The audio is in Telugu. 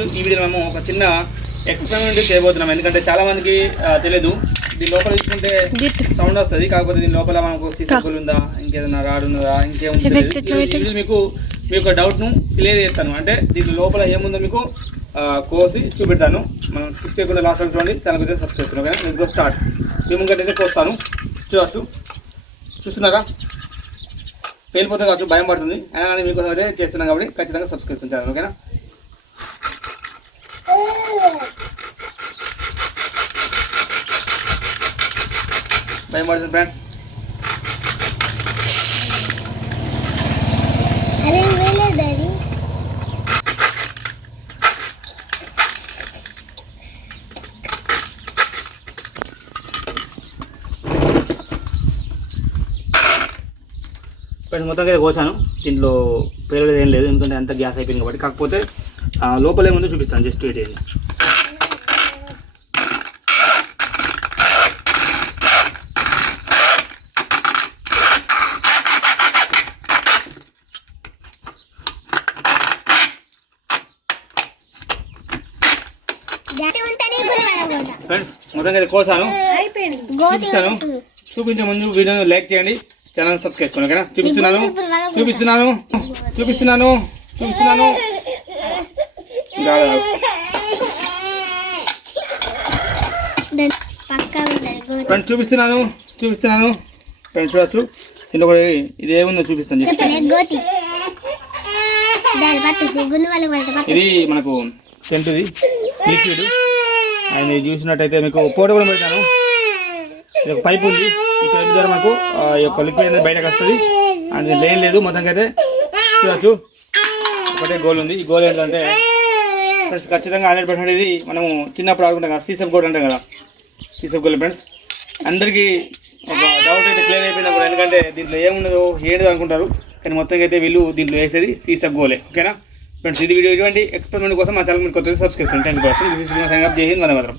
ఈరోజు ఈ వీడియో మేము ఒక చిన్న ఎక్స్పెరిమెంట్ చేయబోతున్నాం. ఎందుకంటే చాలా మందికి తెలియదు దీని లోపల తీసుకుంటే సౌండ్ వస్తుంది. కాకపోతే దీని లోపల మనకు సీసీ ఉందా? ఇంకేదైనా రాడ్ ఉన్నదా ఇంకేముంది మీకు మీ యొక్క డౌట్ను క్లియర్ చేస్తాను. అంటే దీని లోపల ఏముందో మీకు కోసి చూపెడతాను. మనం స్కిప్ చేయకుండా లాస్ట్ చూడండి. ఛానల్ అయితే సబ్స్క్రైబ్ చేస్తున్నాం ఓకేనా? మీకు స్టార్ట్ మేము అయితే కోస్తాను చూడవచ్చు చూస్తున్నారా? పేలిపోతే కావచ్చు భయం పడుతుంది. అయినా కానీ మీకోసం అయితే చేస్తున్నాం కాబట్టి ఖచ్చితంగా సబ్స్క్రైబ్ చేయాలి ఓకేనా? భయం పడుతుంది ఫ్రెండ్స్ ఫ్రెండ్స్ మొత్తంగా కోసాను. దీంట్లో పేరు ఏం లేదు ఎందుకంటే అంత గ్యాస్ అయిపోయింది కాబట్టి. కాకపోతే లోపల ఏముందో చూపిస్తాను జస్ట్ వెయిట్ చేయండి. ఫ్రెండ్స్ కోసాను. గోతి చూపిస్తాను. చూపించే ముందు వీడియోని లైక్ చేయండి. ఛానల్ సబ్స్క్రైబ్ చేసుకోండి ఓకేనా? చూపిస్తున్నాను. చూపిస్తున్నాను. చూపిస్తున్నాను. చూపిస్తున్నాను. ఫ్రెండ్స్ చూపిస్తున్నాను. చూపిస్తున్నాను. ఫ్రెండ్స్ చూడొచ్చు. దీంట్లో కూడా ఇది ఏముందో చూపిస్తాను. ఇది మనకు సెంటుది. లిక్విడ్ ఆయన చూసినట్టయితే మీకు ఫోటో కూడా పెట్టాను ఇది ఒక పైప్ ఉంది. ఈ పైప్ ద్వారా మాకు ఆ యొక్క లిక్విడ్ అనేది బయటకు వస్తుంది. అండ్ ఇది లేన్ లేదు. మొత్తంగా అయితే చూడవచ్చు ఒకటే గోల్ ఉంది. ఈ గోల్ ఏంటంటే ఫ్రెండ్స్ ఖచ్చితంగా హండ్రెడ్ పర్సెంట్ ఇది మనము చిన్నప్పుడు ఆడుకుంటాం కదా సీసప్ గోల్ అంటాం కదా. సీసప్ గోల్ ఫ్రెండ్స్ అందరికీ ఒక డౌట్ అయితే క్లియర్ అయిపోయింది అప్పుడు ఎందుకంటే దీంట్లో ఏముండదు ఏంటిది అనుకుంటారు. కానీ మొత్తంగా అయితే వీళ్ళు దీంట్లో వేసేది సీసప్ గోలే ఓకేనా? ఫ్రెండ్స్ ఇది వీడియో ఇటువంటి ఎక్స్పెరిమెంట్ కోసం మా ఛానల్ మీరు కొత్తగా సబ్స్క్రైబ్ చేయండి thank you for watching this is జై హింద్ వందే మాత్రం